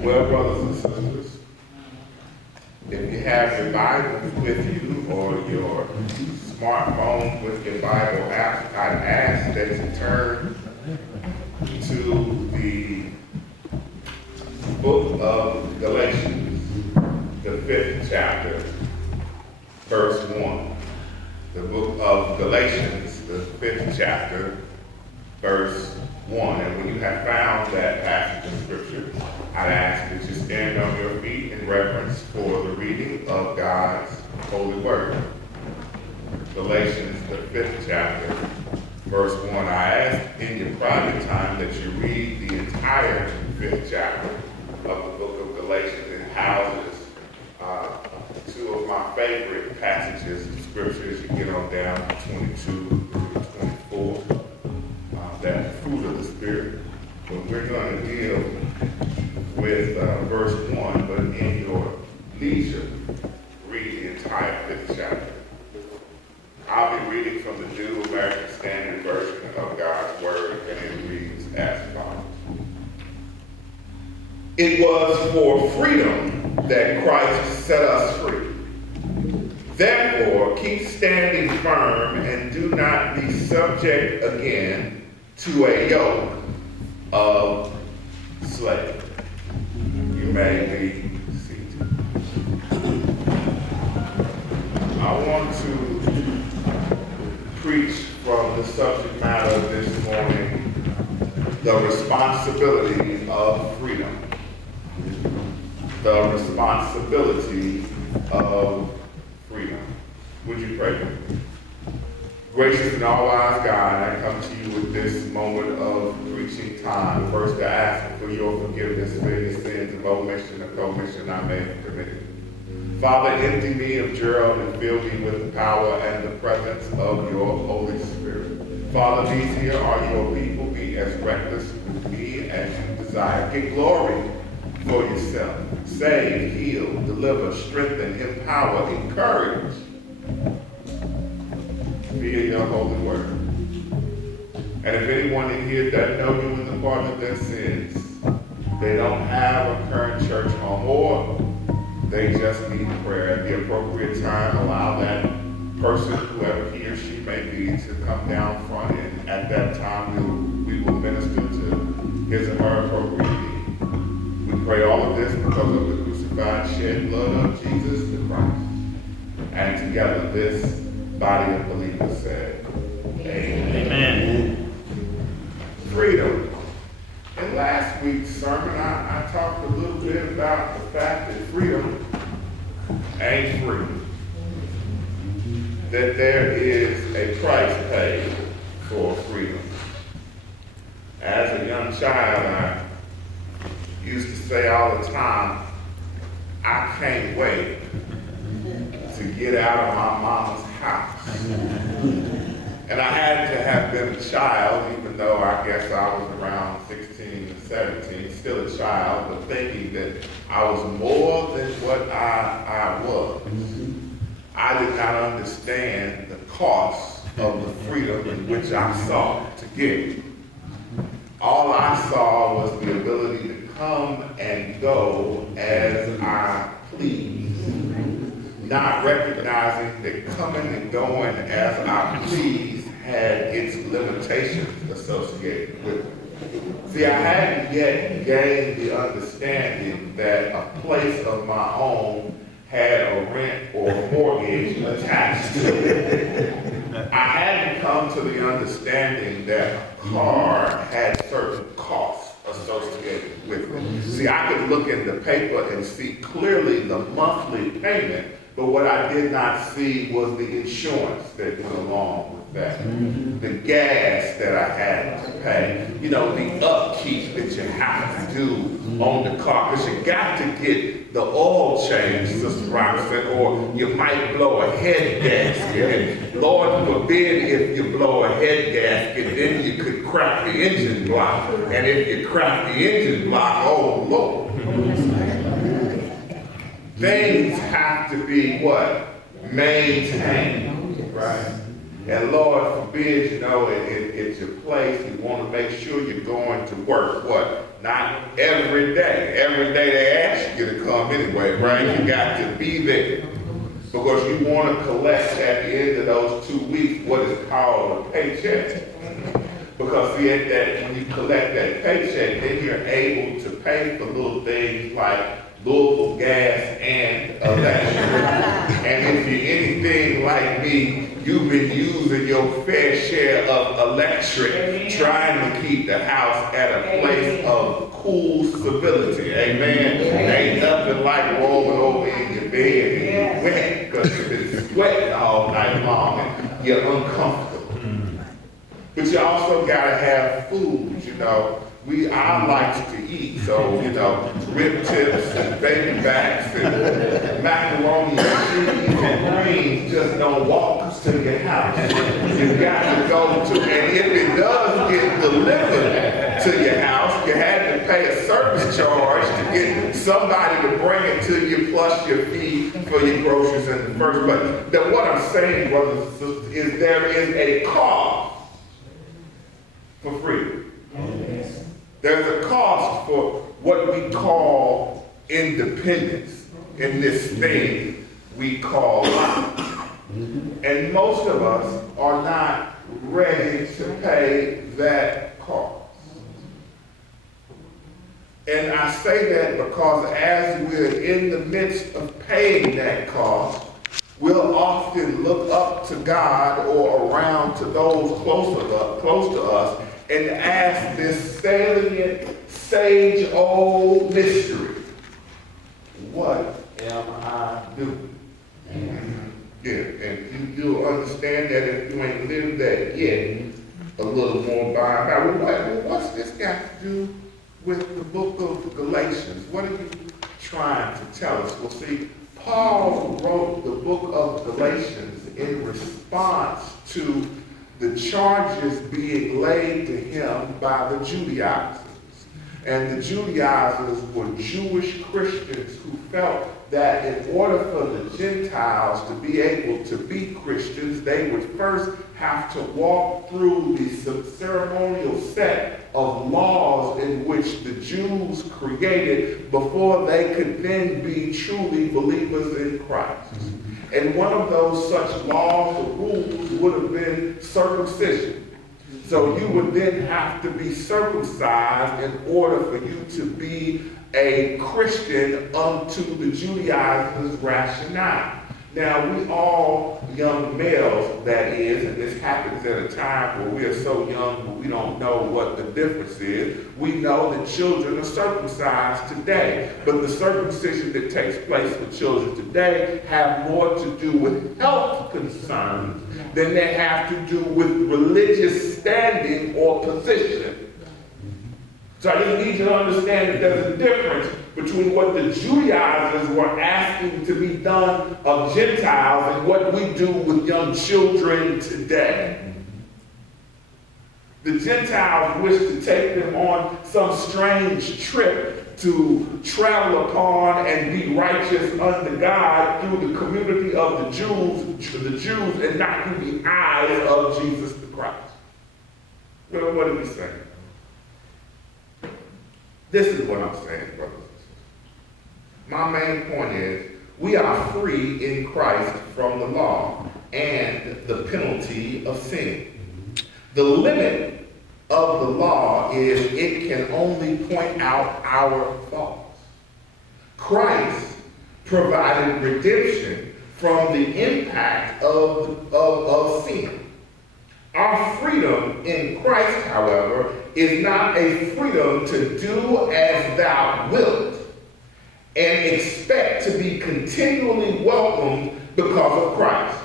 Well, brothers and sisters, if you have your Bible with you or your smartphone with your Bible app, I'd ask that you turn to the book of Galatians, the 5th chapter, verse 1. The book of Galatians, the 5th chapter, verse 1. And when you have found that passage of Scripture, I'd ask that you stand on your feet in reverence for the reading of God's holy word. Galatians, the 5th chapter, verse 1. I ask in your private time that you read the entire 5th chapter of the book of Galatians. It houses two of my favorite passages of Scripture as you get on down to 22 to 24. That fruit of the Spirit. But we're going to deal with verse 1, but in your leisure, read the entire 5th chapter. I'll be reading from the New American Standard Version of God's Word, and it reads as follows. It was for freedom that Christ set us free. Therefore, keep standing firm and do not be subject again to a yoke of slavery. You may be seated. I want to preach from the subject matter this morning, the responsibility of freedom. The responsibility of freedom. Would you pray with me? Gracious and all-wise God, I come to you with this moment of preaching time. First, I ask for your forgiveness for any sins of omission or commission I may have committed. Father, empty me of Gerald and fill me with the power and the presence of your Holy Spirit. Father, these here are your people. Be as reckless with me as you desire. Get glory for yourself. Save, heal, deliver, strengthen, empower, encourage via your holy word. And if anyone in here doesn't know you in the pardon of their sins, they don't have a current church home, or they just need prayer. At the appropriate time, allow that person, whoever he or she may be, to come down front, and at that time we will minister to his or her appropriate need. We pray all of this because of the crucified, shed blood of Jesus the Christ. And together this body of believers said, Amen. Amen. Freedom. In last week's sermon, I talked a little bit about the fact that freedom ain't free. That there is a price paid for freedom. As a young child, I used to say all the time, I can't wait to get out of my mama's house. And I had to have been a child, even though I guess I was around 16 or 17, still a child, but thinking that I was more than what I was. I did not understand the cost of the freedom in which I sought to get. All I saw was the ability to come and go as I pleased. Not recognizing that coming and going as I please had its limitations associated with it. See, I hadn't yet gained the understanding that a place of my own had a rent or mortgage attached to it. I hadn't come to the understanding that a car had certain costs associated with it. See, I could look in the paper and see clearly the monthly payment, but what I did not see was the insurance that went along with that. The gas that I had to pay. You know, the upkeep that you have to do on the car. Because you got to get the oil change, Sister Robinson, or you might blow a head gasket. And Lord forbid if you blow a head gasket, then you could crack the engine block. And if you crack the engine block, oh Lord. Things have to be what? Maintained, right? And Lord forbid, you know, it's your place. You want to make sure you're going to work, what? not every day. Every day they ask you to come anyway, right? You got to be there. Because you want to collect at the end of those 2 weeks what is called a paycheck. Because see, at that, when you collect that paycheck, then you're able to pay for little things like Louisville gas and electric. And if you're anything like me, you've been using your fair share of electric, trying to keep the house at a place of cool stability. Amen. Ain't nothing like rolling over in your bed and you're wet because you've been sweating all night long and you're uncomfortable. But you also gotta have food, you know. I like to eat, so, you know, rib tips and baby backs and macaroni and cheese and greens just don't walk to your house. You got to go to, and if it does get delivered to your house, you had to pay a service charge to get somebody to bring it to you, plus your fee for your groceries in the first place. Now, what I'm saying, brothers and sisters, is there is a cost for freedom. There's a cost for what we call independence in this thing we call life. And most of us are not ready to pay that cost. And I say that because as we're in the midst of paying that cost, we'll often look up to God or around to those close to us and ask this salient, sage-old mystery: what am I doing? Yeah, and you'll understand that if you ain't lived that yet, a little more by and by. What's this got to do with the book of Galatians? What are you trying to tell us? Well, see, Paul wrote the book of Galatians in response to the charges being laid to him by the Judaizers. And the Judaizers were Jewish Christians who felt that in order for the Gentiles to be able to be Christians, they would first have to walk through the ceremonial set of laws in which the Jews created before they could then be truly believers in Christ. And one of those such laws or rules would have been circumcision. So you would then have to be circumcised in order for you to be a Christian unto the Judaizers' rationale. Now, we all young males, that is, and this happens at a time where we are so young but we don't know what the difference is. We know that children are circumcised today, but the circumcision that takes place for children today have more to do with health concerns than they have to do with religious standing or position. So I just need you to understand that there's a difference between what the Judaizers were asking to be done of Gentiles and what we do with young children today. The Gentiles wish to take them on some strange trip to travel upon and be righteous unto God through the community of the Jews and not through the eyes of Jesus the Christ. Well, what did he say? This is what I'm saying, brothers and sisters. My main point is, we are free in Christ from the law and the penalty of sin. The limit of the law is it can only point out our faults. Christ provided redemption from the impact of sin. Our freedom in Christ, however, is not a freedom to do as thou wilt and expect to be continually welcomed because of Christ.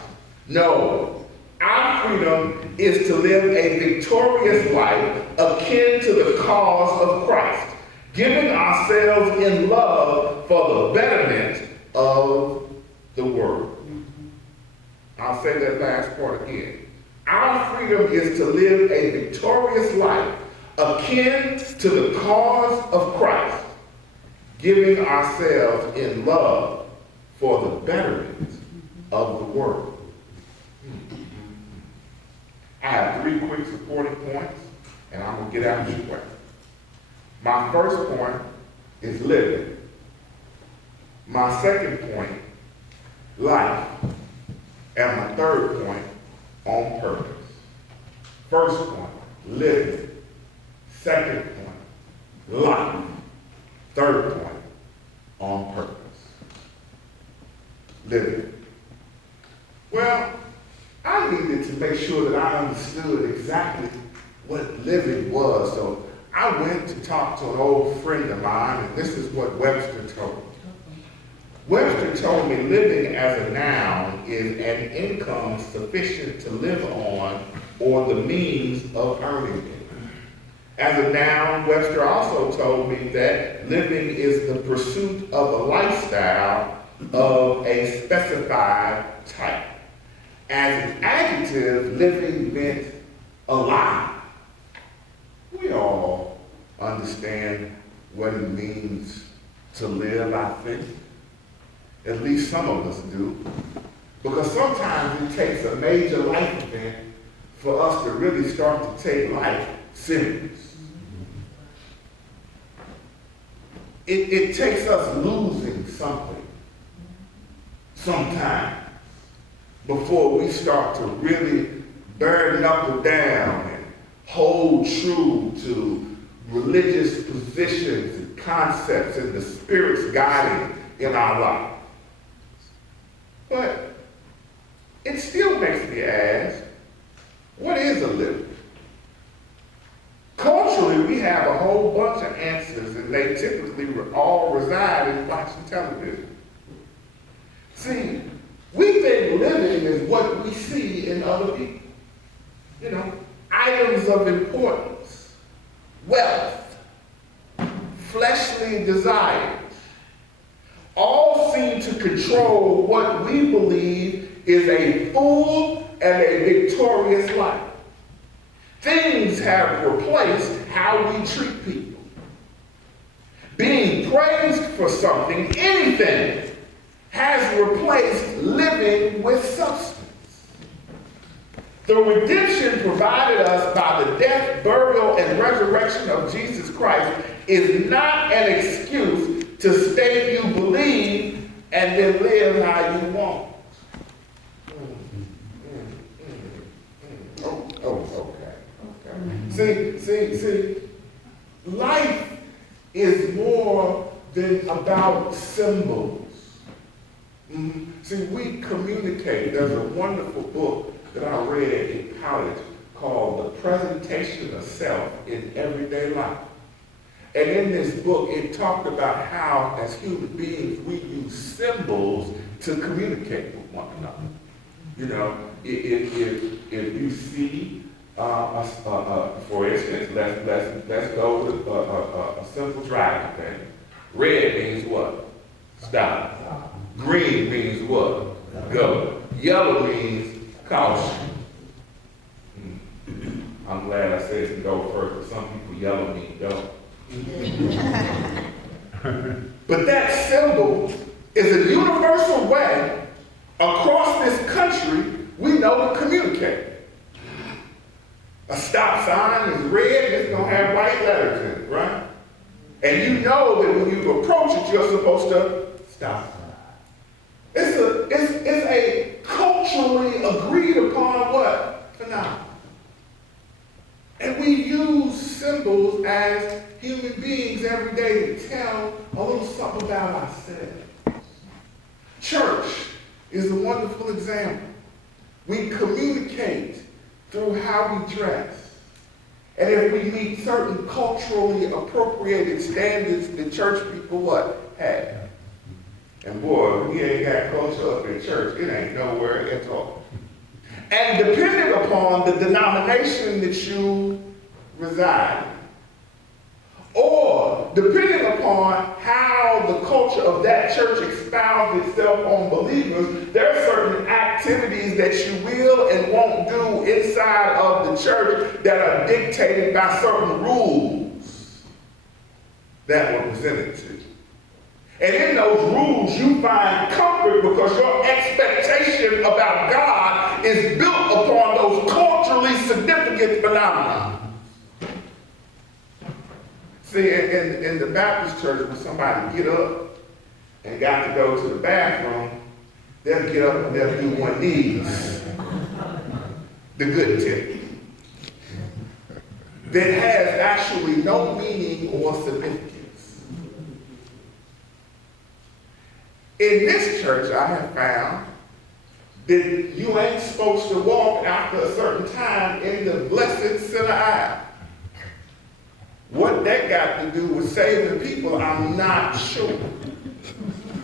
No, our freedom is to live a victorious life akin to the cause of Christ, giving ourselves in love for the betterment of the world. I'll say that last part again. Our freedom is to live a victorious life akin to the cause of Christ, giving ourselves in love for the betterment of the world. I have 3 quick supporting points, and I'm going to get out of your way. My first point is living. My second point, life. And my third point, on purpose. First point, living. Second point, life. Third point, on purpose. Living. Well, I needed to make sure that I understood exactly what living was, so I went to talk to an old friend of mine, and this is what Webster told me. Webster told me living as a noun is an income sufficient to live on or the means of earning it. As a noun, Webster also told me that living is the pursuit of a lifestyle of a specified type. As an adjective, living meant alive. We all understand what it means to live, I think. At least some of us do. Because sometimes it takes a major life event for us to really start to take life serious. It takes us losing something sometimes before we start to really bear knuckle down and hold true to religious positions and concepts and the Spirit's guiding in our life. But it still makes me ask, what is a living? Culturally, we have a whole bunch of answers, and they typically all reside in watching television. See, we think living is what we see in other people. You know, items of importance, wealth, fleshly desires, all seem to control what we believe is a full and a victorious life. Things have replaced how we treat people. Being praised for something, anything, has replaced living with substance. The redemption provided us by the death, burial, and resurrection of Jesus Christ is not an excuse to state you believe and then live how you want. See, life is more than about symbols. See, we communicate. There's a wonderful book that I read in college called The Presentation of Self in Everyday Life. And in this book, it talked about how, as human beings, we use symbols to communicate with one another. You know, if you see, for instance, let's go with a simple driving thing. Red means what? Stop. Green means what? Go. Yellow means caution. I'm glad I said to go first, but some people yellow mean go. But that symbol is a universal way across this country we know to communicate. A stop sign is red, it's going to have white letters in it, right? And you know that when you approach it, you're supposed to stop. It's a culturally agreed upon what? Phenomenon. And we use symbols as human beings every day to tell a little something about ourselves. Church is a wonderful example. We communicate through how we dress. And if we meet certain culturally appropriated standards that church people what? Have. And boy, we ain't got culture up in church, it ain't nowhere at all. And depending upon the denomination that you reside in, or depending upon how the culture of that church expounds itself on believers, there are certain activities that you will and won't do inside of the church that are dictated by certain rules that were presented to you. And in those rules, you find comfort because your expectation about God is built upon those culturally significant phenomena. See, in the Baptist church, when somebody get up and got to go to the bathroom, they'll get up and they'll do one of these. The good tip. That has actually no meaning or significance. In this church, I have found that you ain't supposed to walk after a certain time in the blessed center aisle. What that got to do with saving people, I'm not sure.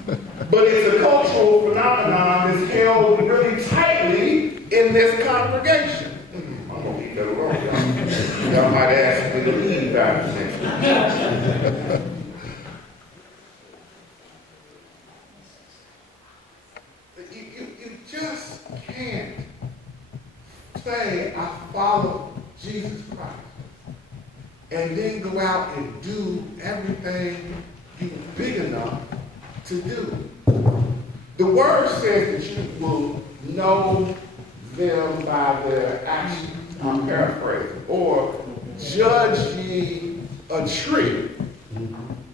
But it's a cultural phenomenon that's held really tightly in this congregation. I'm going to keep that alone, y'all. Y'all might ask me to leave after next week. You just can't say, I follow Jesus Christ, and then go out and do everything you're big enough to do. The word says that you will know them by their actions. I'm paraphrasing. Or judge ye a tree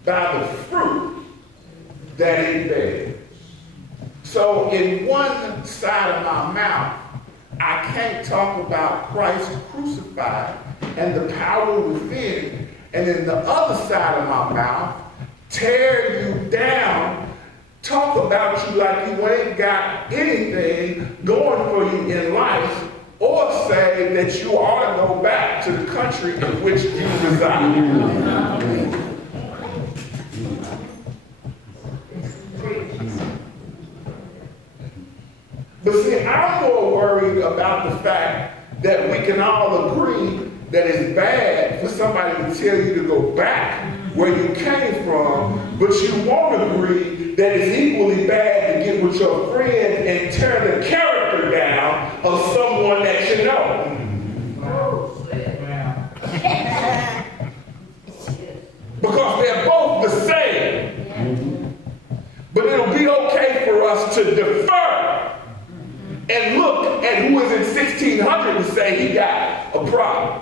by the fruit that it bears. So in one side of my mouth, I can't talk about Christ crucified and the power within, and in the other side of my mouth, tear you down, talk about you like you ain't got anything going for you in life, or say that you ought to go back to the country in which you reside. But see, I'm more worried about the fact that we can all agree that it's bad for somebody to tell you to go back where you came from, but you won't agree that it's equally bad to get with your friend and tear the character down of someone that you know. Because they're both the same. But it'll be okay for us to defer and look at who is in 1600 and say he got a problem.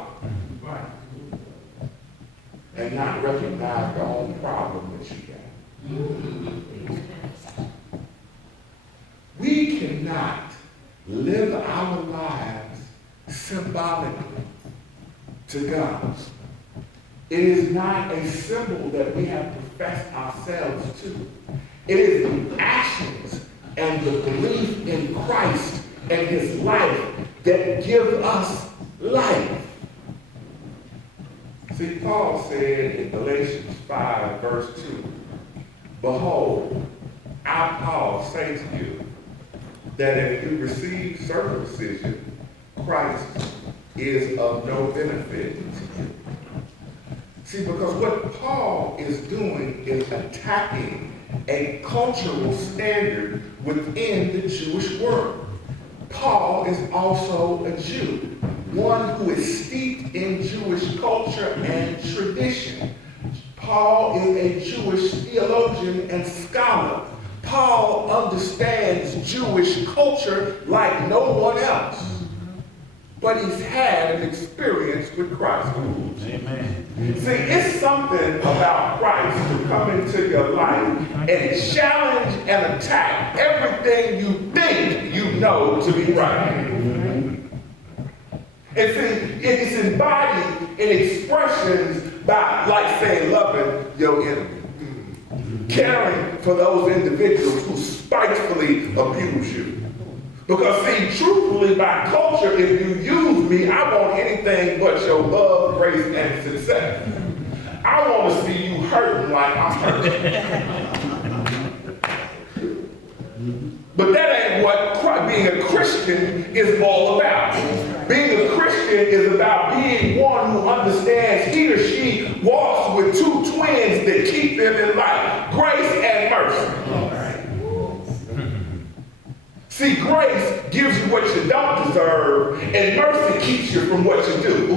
And not recognize the own problem that you got. We cannot live our lives symbolically to God. It is not a symbol that we have professed ourselves to. It is the actions and the belief in Christ and his life that give us life. See, Paul said in Galatians 5, verse 2, behold, I, Paul, say to you, that if you receive circumcision, Christ is of no benefit to you. See, because what Paul is doing is attacking a cultural standard within the Jewish world. Paul is also a Jew, one who is steeped in Jewish culture and tradition. Paul is a Jewish theologian and scholar. Paul understands Jewish culture like no one else. But he's had an experience with Christ. Amen. See, it's something about Christ to come into your life and challenge and attack everything you think you know to be right. And see, it's embodied in expressions by, like saying, loving your enemy. Caring for those individuals who spitefully abuse you. Because see, truthfully, by culture, if you use me, I want anything but your love, grace, and success. I want to see you hurting like I'm hurting. But that ain't what being a Christian is all about. Being a Christian is about being one who understands he or she walks with two twins that keep them in life, grace and mercy. See, grace gives you what you don't deserve, and mercy keeps you from what you do.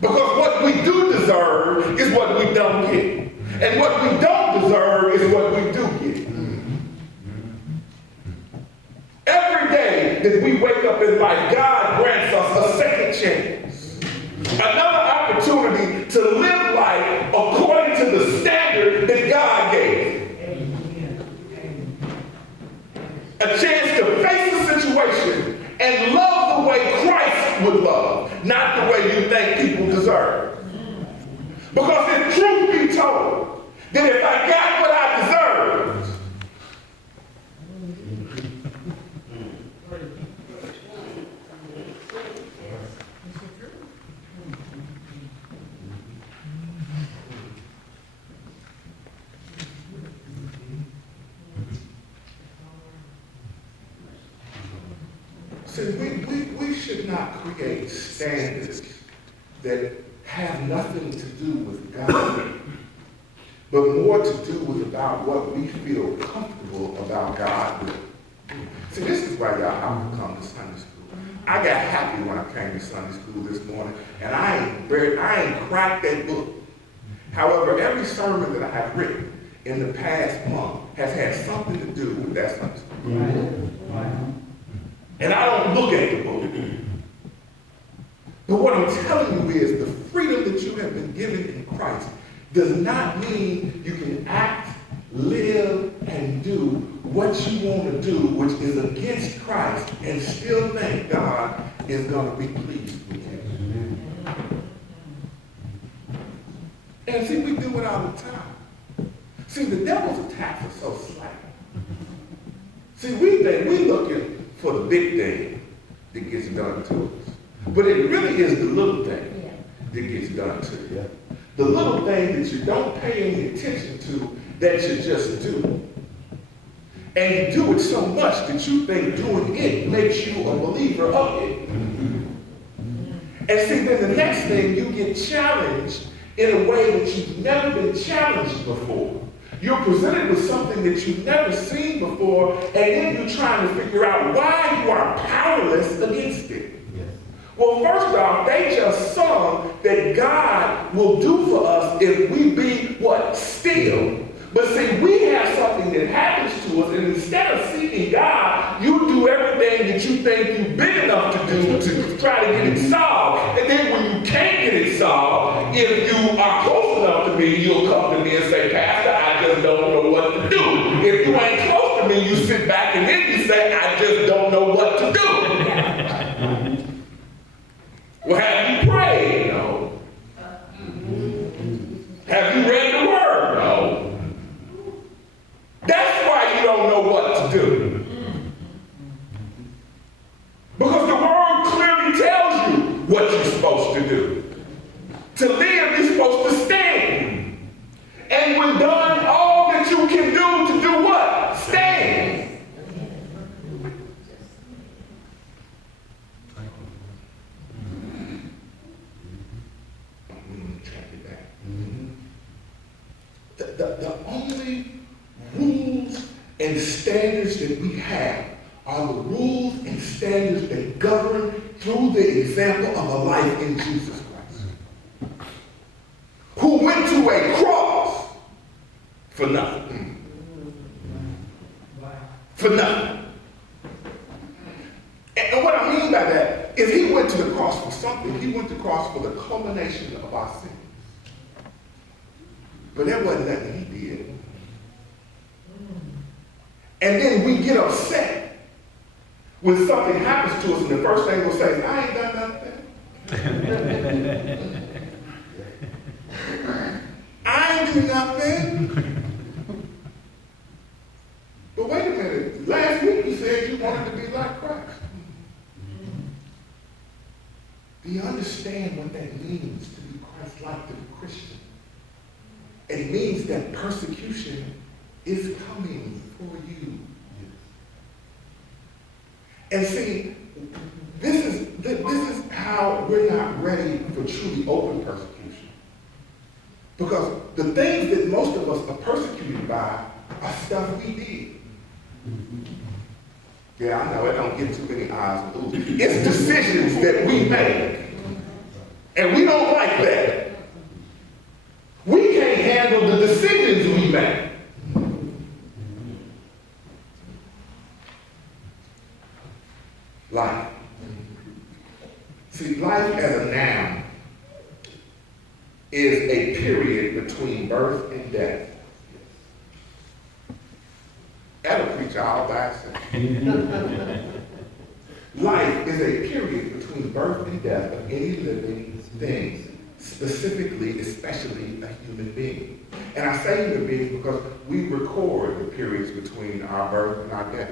Because what we do deserve is what we don't get. And what we don't deserve is what we do get. Every day that we wake up in life, God grants us a second chance. Another opportunity to live life according to the standard that God gave. A chance to face a situation and love the way Christ would love, not the way you think people deserve. Because if truth be told, that if I got what I deserved, see, we should not create standards that have nothing to do with God, but more to do with about what we feel comfortable about God with. See, this is why y'all come to Sunday school. I got happy when I came to Sunday school this morning, and I ain't cracked that book. However, every sermon that I have written in the past month has had something to do with that Sunday school. Right. And I don't look at the book. But what I'm telling you is the freedom that you have been given in Christ does not mean you can act, live, and do what you want to do, which is against Christ, and still think God is going to be pleased with you. And see, we do it all the time. See, the devil's attacks are so slight. See, we think we're looking for the big thing that gets done to us. But it really is the little thing that gets done to you. The little thing that you don't pay any attention to, that you just do. And you do it so much that you think doing it makes you a believer of it. And see, then the next thing, you get challenged in a way that you've never been challenged before. You're presented with something that you've never seen before, and then you're trying to figure out why you are powerless against it. Well, first off, they just sung that God will do for us if we be what? Still. But see, we have something that happens to us, and instead of seeking God, you do everything that you think you're big enough to do to try to get it solved. And then when you can't get it solved, if you are close enough to me, you'll come to me and say, Pastor, I just don't know what to do. If you ain't close to me, you sit back and then you say, I just don't know what to do. Well, have you prayed? No. Have you read the word? No. That's why you don't know what to do. Because the word clearly tells you what you're supposed to do. To live, you're supposed to stand. And when done, all that you can do to do what? Stand. The only rules and standards that we have are the rules and standards that govern through the example of a life in Jesus Christ, who went to a cross for nothing. For nothing. And what I mean by that is he went to the cross for something. He went to the cross for the culmination of our sins. But that wasn't nothing he did. And then we get upset when something happens to us, and the first thing we'll say is, I ain't done nothing. I ain't do nothing. But wait a minute. Last week you said you wanted to be like Christ. Do you understand what that means to be Christ-like, to be Christian? It means that persecution is coming for you. And see, this is how we're not ready for truly open persecution. Because the things that most of us are persecuted by are stuff we did. Yeah, I know, it don't get too many eyes. It's decisions that we make. And we don't like that. We can't handle the decisions we make. Life. See, life as a noun is a period between birth and death. That'll preach all by itself. Life is a period between birth and death of any living things, specifically, especially a human being. And I say human being because we record the periods between our birth and our death.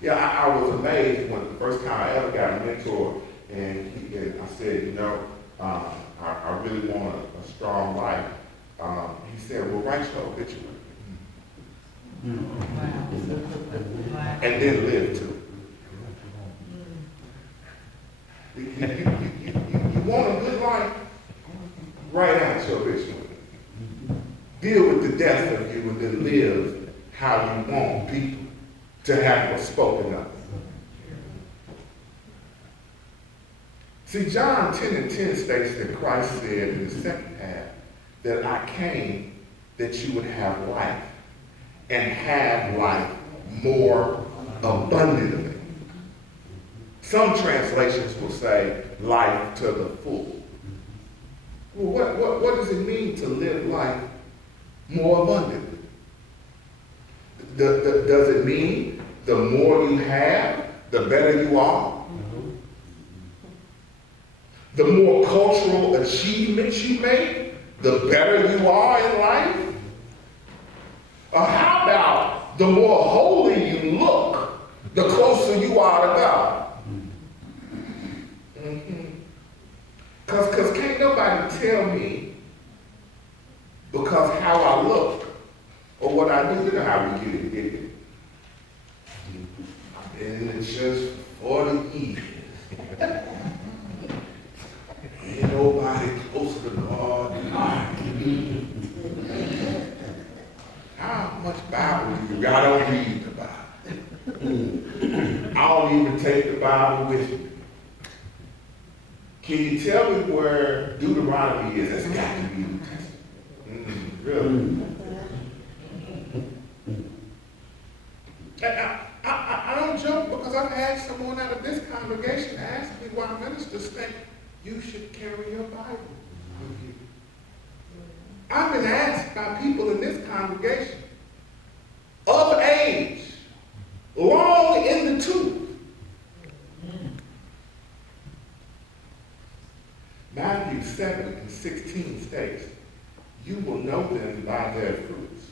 Yeah, I was amazed when the first time I ever got a mentor, and I said, you know, I really want a strong life. He said, well, write your obituary. And then live too. You want a good life? Write out your obituary. Deal with the death of you and then live how you want people to have what's spoken of. See, John 10:10 states that Christ said in the second half that I came that you would have life and have life more abundantly. Some translations will say life to the full. Well, what does it mean to live life more abundantly? Does it mean the more you have, the better you are? The more cultural achievements you make, the better you are in life? Or how about the more holy you look, the closer you are to God? Because can't nobody tell me because how I look or what I do. You know how we get it, didn't it? I've been in the church for 40 years. Ain't nobody close to God than I can. How much Bible do you got? I don't read the Bible. I don't even take the Bible with me. Can you tell me where Deuteronomy is? That's got to be New Testament. Really? I don't joke because I've had someone out of this congregation ask me why ministers think you should carry your Bible with you. I've been asked by people in this congregation of age, long in the tooth. Matthew 7:16 states, you will know them by their fruits.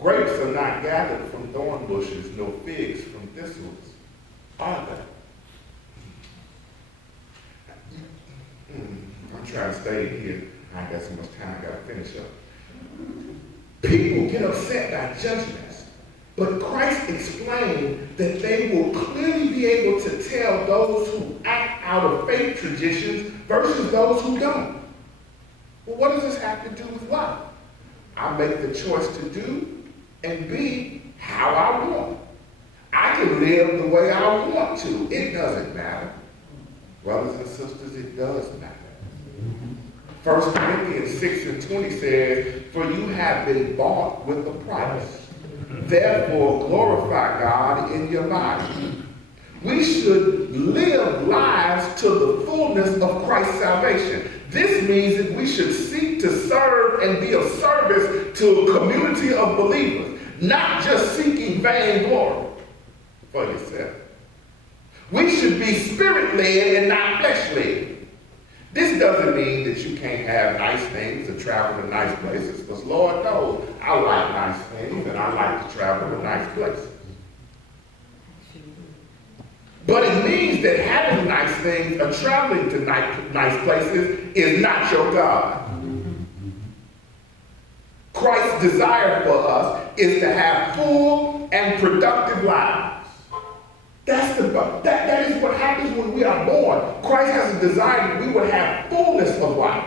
Grapes are not gathered from thorn bushes, nor figs from thistles, are they? I'm trying to stay here. I ain't got so much time. I got to finish up. People get upset by judgments, but Christ explained that they will clearly be able to tell those who act out of faith traditions versus those who don't. Well, what does this have to do with life? I make the choice to do and be how I want. I can live the way I want to. It doesn't matter. Brothers and sisters, it does matter. 1 Corinthians 6:20 says, for you have been bought with a price. Therefore, glorify God in your body. We should live lives to the fullness of Christ's salvation. This means that we should seek to serve and be of service to a community of believers, not just seeking vain glory for yourself. We should be spirit-led and not flesh-led. This doesn't mean that you can't have nice things or travel to nice places, because Lord knows I like nice things and I like to travel to nice places. But it means that having nice things or traveling to nice places is not your God. Christ's desire for us is to have full and productive lives. That is what happens when we are born. Christ has a desire that we would have fullness of life.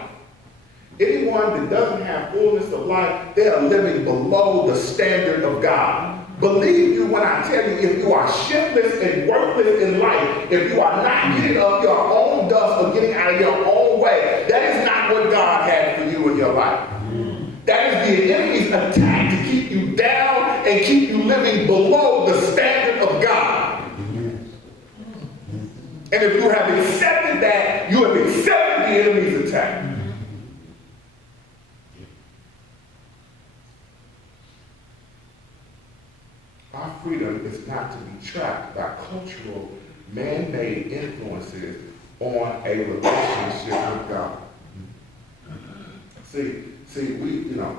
Anyone that doesn't have fullness of life, they are living below the standard of God. Believe you when I tell you, if you are shiftless and worthless in life, if you are not getting up your own dust or getting out of your own way, that is not what God had for you in your life. That is the enemy's attack to keep you down and keep you living below the standard of God. And if you have accepted that, you have accepted the enemy's attack. Our freedom is not to be trapped by cultural, man-made influences on a relationship with God. See, we, you know,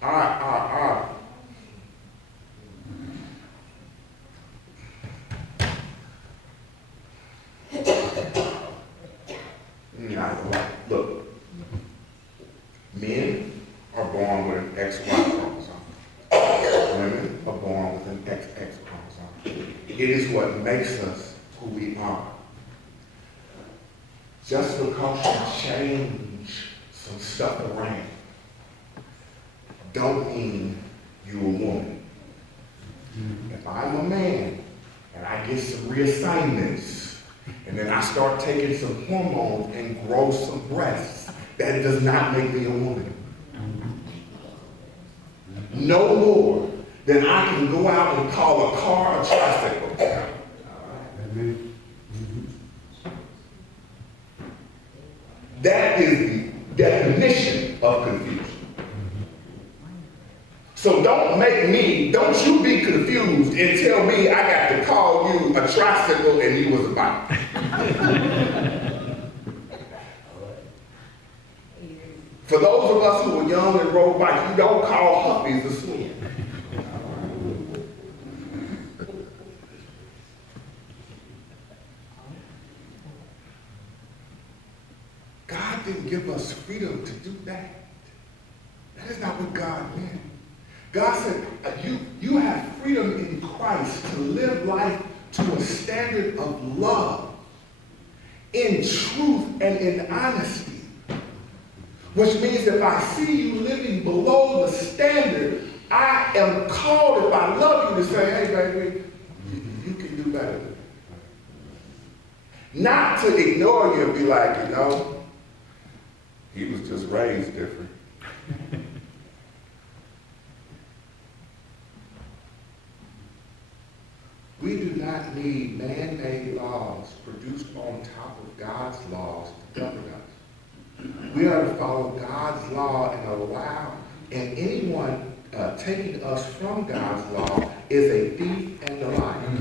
our look, men are born with an XY chromosome. Women are born with an XX chromosome. It is what makes us who we are. Just because you change some stuff around, don't mean you're a woman. If I'm a man and I get some reassignments, and then I start taking some hormones and grow some breasts, that does not make me a woman. No more than I can go out and call a car a tricycle. That is the definition of confusion. So don't you be confused and tell me I got to call you a tricycle and you was a bike. For those of us who were young and rode bikes, you don't call Huppies a swing. God didn't give us freedom to do that. That is not what God meant. God said, you have freedom in Christ to live life to a standard of love, in truth and in honesty. Which means if I see you living below the standard, I am called, if I love you, to say, hey baby, you can do better than that. Not to ignore you and be like, you know, he was just raised different. We do not need man-made laws produced on top of God's laws to govern us. We are to follow God's law and anyone taking us from God's law is a thief and a liar.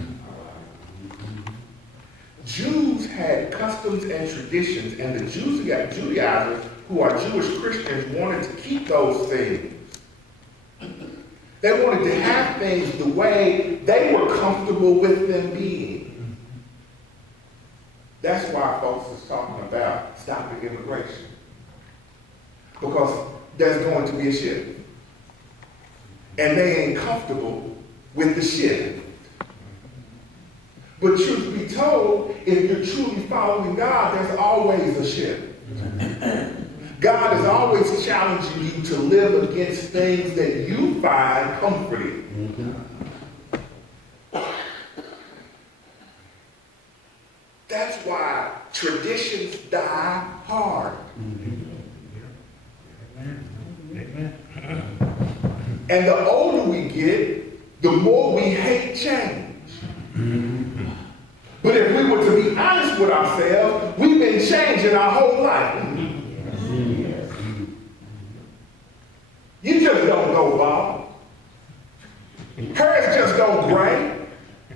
Jews had customs and traditions, and the Judaizers, who are Jewish Christians, wanted to keep those things. They wanted to have things the way they were comfortable with them being. That's why folks is talking about stopping immigration. Because there's going to be a shift. And they ain't comfortable with the shift. But truth be told, if you're truly following God, there's always a shift. God is always challenging you to live against things that you find comforting. That's why traditions die hard. And the older we get, the more we hate change. But if we were to be honest with ourselves, we've been changing our whole life. You just don't go bald. Hers just don't gray.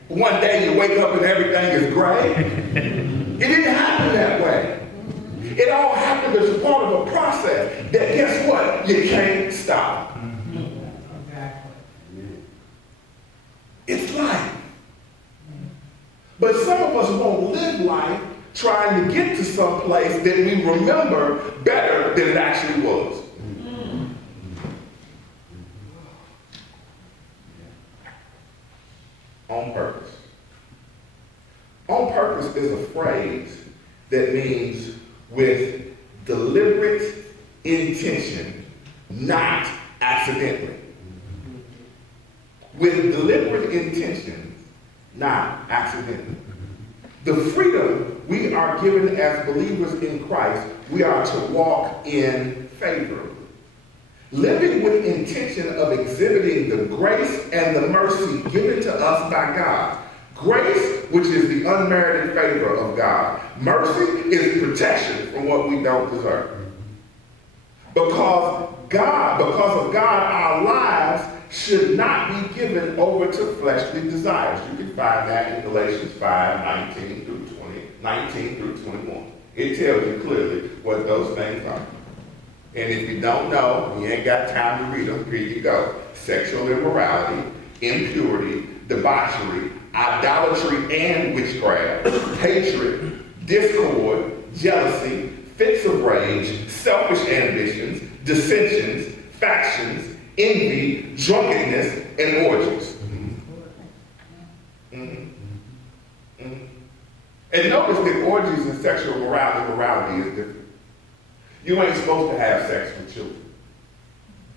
One day you wake up and everything is gray. It didn't happen that way. It all happened as a part of a process that, guess what? You can't stop. It's life. But some of us won't live life trying to get to some place that we remember better than it actually was. On purpose. On purpose is a phrase that means with deliberate intention, not accidentally. With deliberate intention, not accidentally. The freedom we are given as believers in Christ, we are to walk in favor. Living with intention of exhibiting the grace and the mercy given to us by God. Grace, which is the unmerited favor of God. Mercy is protection from what we don't deserve. Because of God, our lives should not be given over to fleshly desires. You can find that in Galatians 5:19 through 21. It tells you clearly what those things are. And if you don't know, you ain't got time to read them, here you go. Sexual immorality, impurity, debauchery, idolatry and witchcraft, hatred, discord, jealousy, fits of rage, selfish ambitions, dissensions, factions, envy, drunkenness, and orgies. And notice that orgies and sexual immorality is different. You ain't supposed to have sex with children.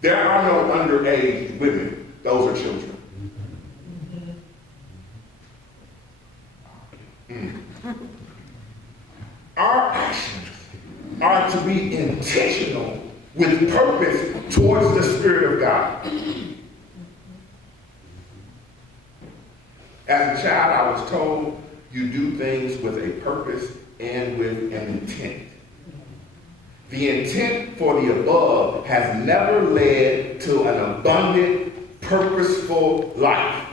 There are no underage women. Those are children. Our actions are to be intentional with purpose towards the Spirit of God. As a child, I was told you do things with a purpose and with an intent. The intent for the above has never led to an abundant, purposeful life.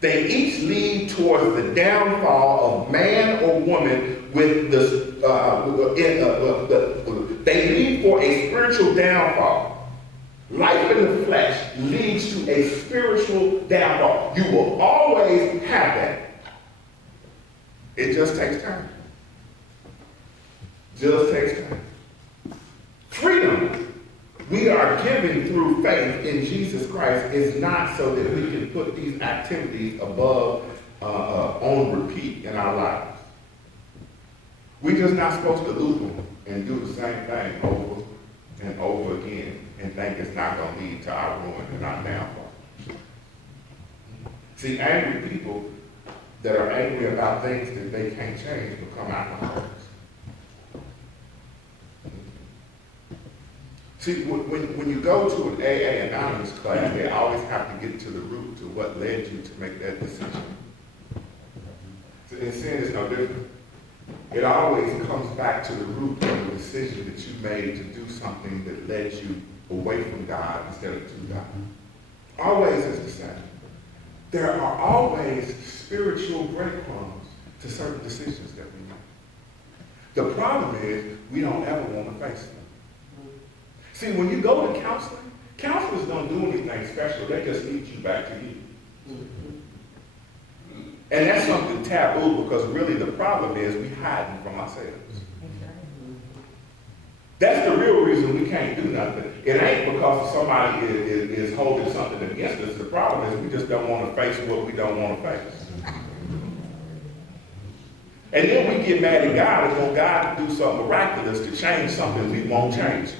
They each lead towards the downfall of man or woman with they lead for a spiritual downfall. Life in the flesh leads to a spiritual downfall. You will always have that. It just takes time. Just takes time. Freedom we are given through faith in Jesus Christ is not so that we can put these activities above on repeat in our lives. We're just not supposed to loop them and do the same thing over and over again and think it's not going to lead to our ruin and our downfall. See, angry people that are angry about things that they can't change become alcoholics. See, when you go to an AA Anonymous class, they always have to get to the root to what led you to make that decision. So, and sin is no different. It always comes back to the root of the decision that you made to do something that led you away from God instead of to God. Always is the same. There are always spiritual breadcrumbs to certain decisions that we make. The problem is we don't ever want to face them. See, when you go to counseling, counselors don't do anything special. They just lead you back to you. And that's something taboo because really the problem is we hiding from ourselves. That's the real reason we can't do nothing. It ain't because somebody is holding something against us. The problem is we just don't want to face what we don't want to face. And then we get mad at God and want God to do something miraculous to change something we won't change.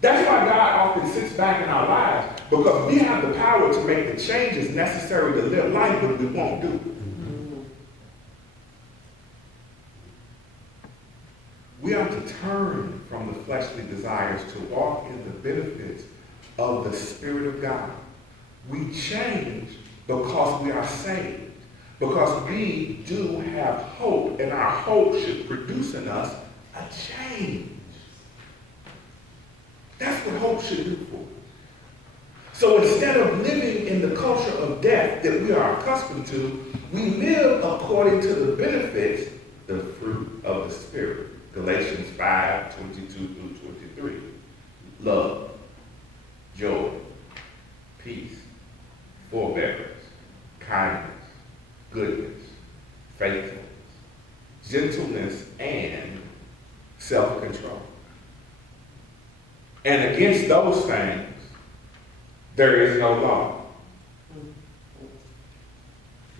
That's why God often sits back in our lives, because we have the power to make the changes necessary to live life, but we won't do it. We are to turn from the fleshly desires to walk in the benefits of the Spirit of God. We change because we are saved, because we do have hope, and our hope should produce in us a change. That's what hope should do for us. So instead of living in the culture of death that we are accustomed to, we live according to the benefits, the fruit of the Spirit. Galatians 5:22-23. Love, joy, peace, forbearance, kindness, goodness, faithfulness, gentleness, and self-control. And against those things, there is no law.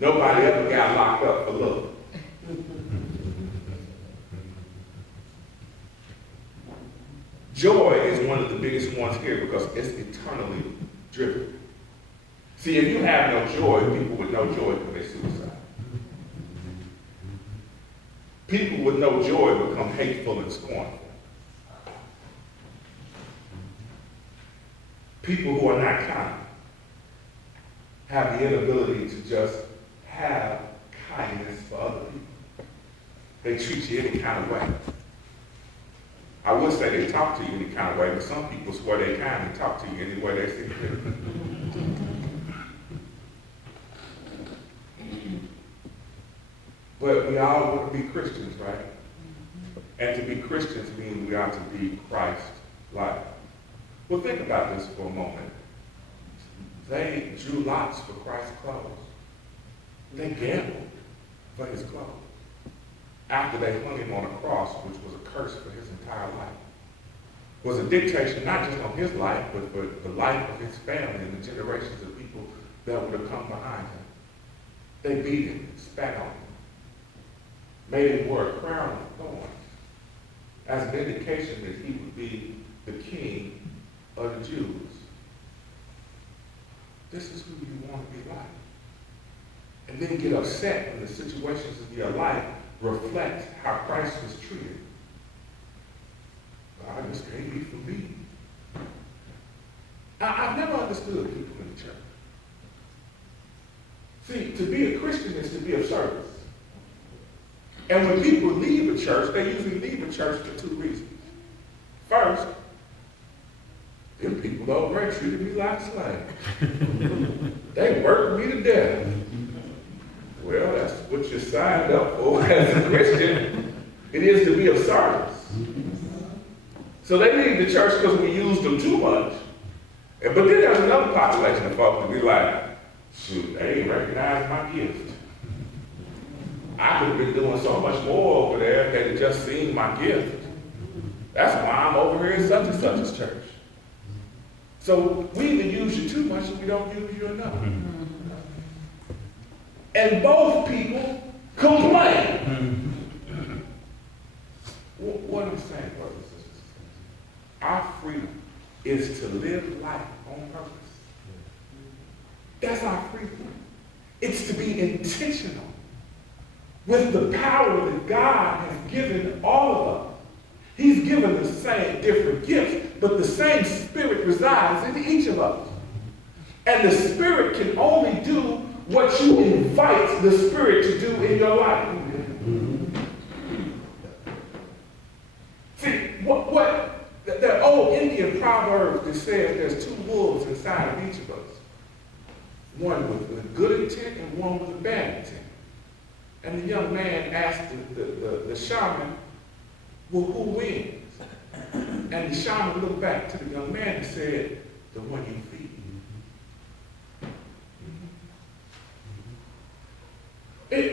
Nobody ever got locked up for love. Joy is one of the biggest ones here because it's eternally driven. See, if you have no joy, people with no joy commit suicide. People with no joy become hateful and scornful. People who are not kind have the inability to just have kindness for other people. They treat you any kind of way. I would say they talk to you any kind of way, but some people swear they kind and talk to you any way they see fit. But we all want to be Christians, right? And to be Christians means we ought to be Christ-like. Well, think about this for a moment. They drew lots for Christ's clothes. They gambled for his clothes after they hung him on a cross, which was a curse for his entire life. It was a dictation not just on his life, but for the life of his family and the generations of people that would have come behind him. They beat him, spat on him, made him wear a crown of thorns as an indication that he would be the king of the Jews. This is who you want to be like. And then get upset when the situations of your life reflect how Christ was treated. God, this can't be for me. I've never understood people in the church. See, to be a Christian is to be of service. And when people leave a church, they usually leave a church for two reasons. First, them people over there treated me like a slave. They worked me to death. Well, that's what you signed up for as a Christian. It is to be of service. So they leave the church because we used them too much. But then there's another population of folks that be like, shoot, they ain't recognize my gift. I could have been doing so much more over there if they had just seen my gift. That's why I'm over here in such and such a church. So we either use you too much or we don't use you enough. And both people complain. What I'm saying, brothers and sisters, our freedom is to live life on purpose. That's our freedom. It's to be intentional with the power that God has given all of us. He's given the same different gifts, but the same Spirit resides in each of us. And the Spirit can only do what you invite the Spirit to do in your life. See, what that old Indian proverb that says there's two wolves inside of each of us. One with a good intent and one with a bad intent. And the young man asked the shaman, well, who wins? And the shaman looked back to the young man and said, the one you feed.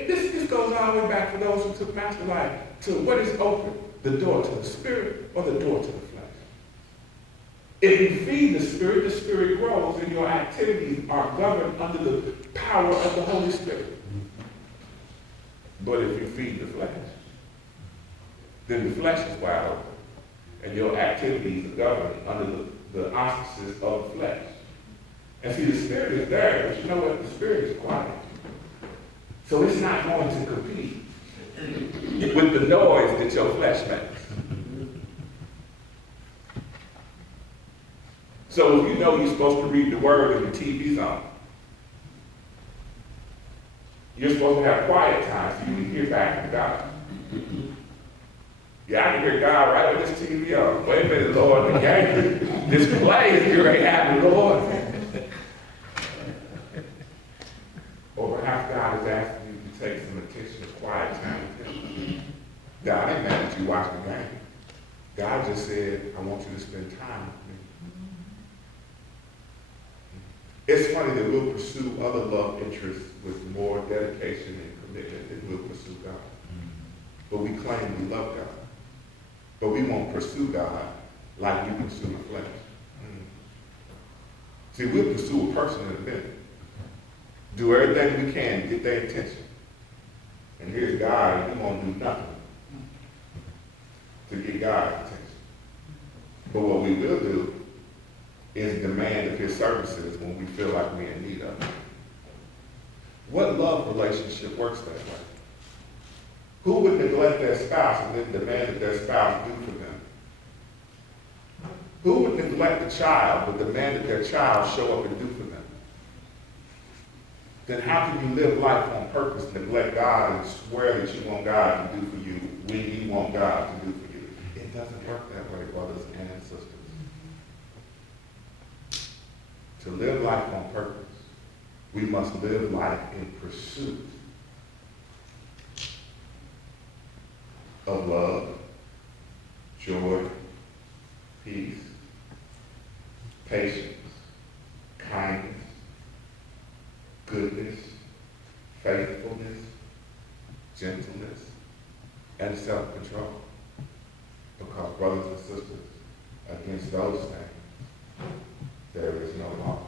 This goes all the way back for those who took Master Life to what is open, the door to the Spirit or the door to the flesh. If you feed the Spirit grows and your activities are governed under the power of the Holy Spirit. But if you feed the flesh, then the flesh is wide open and your activities are governed under the auspices of the flesh. And see, the Spirit is there, but you know what? The Spirit is quiet. So it's not going to compete with the noise that your flesh makes. So if you know you're supposed to read the Word and the TV's on, you're supposed to have quiet time so you can hear back from God. Yeah, I can hear God right with this TV on. Wait a minute, Lord, the game, this play is here right after, Lord. Or perhaps God is asking you to take some attention, quiet time with Him. God ain't mad at you watching the game. God just said, I want you to spend time with me. It's funny that we'll pursue other love interests with more dedication and commitment than we'll pursue God. But we claim we love God. But we won't pursue God like we pursue the flesh. See, we'll pursue a person in a minute. Do everything we can to get their attention. And here's God, and He won't do nothing to get God's attention. But what we will do is demand of His services when we feel like we're in need of it. What love relationship works that way? Who would neglect their spouse and then demand that their spouse do for them? Who would neglect a child but demand that their child show up and do for them? then how can you live life on purpose, neglect God, and swear that you want God to do for you when you want God to do for you? It doesn't work that way, brothers and sisters. To live life on purpose, we must live life in pursuit of love, joy, peace, patience, kindness, goodness, faithfulness, gentleness, and self-control. Because, brothers and sisters, against those things, there is no law.